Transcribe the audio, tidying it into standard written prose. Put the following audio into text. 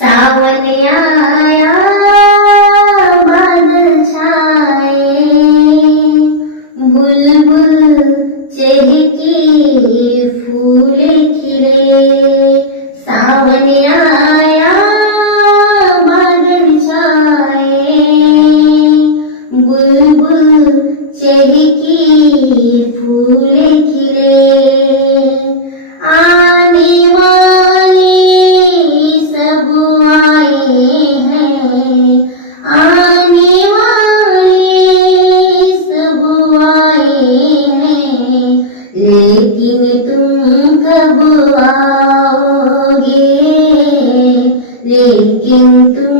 सावन आया बादल छाए, बुलबुल चहकी फूल खिले। सावन आया बादल छाए, बुलबुल चहकी फूल खिले। आने वाले सब आए हैं, आने वाले सब आए हैं, लेकिन तुम कब आओगे, लेकिन तुम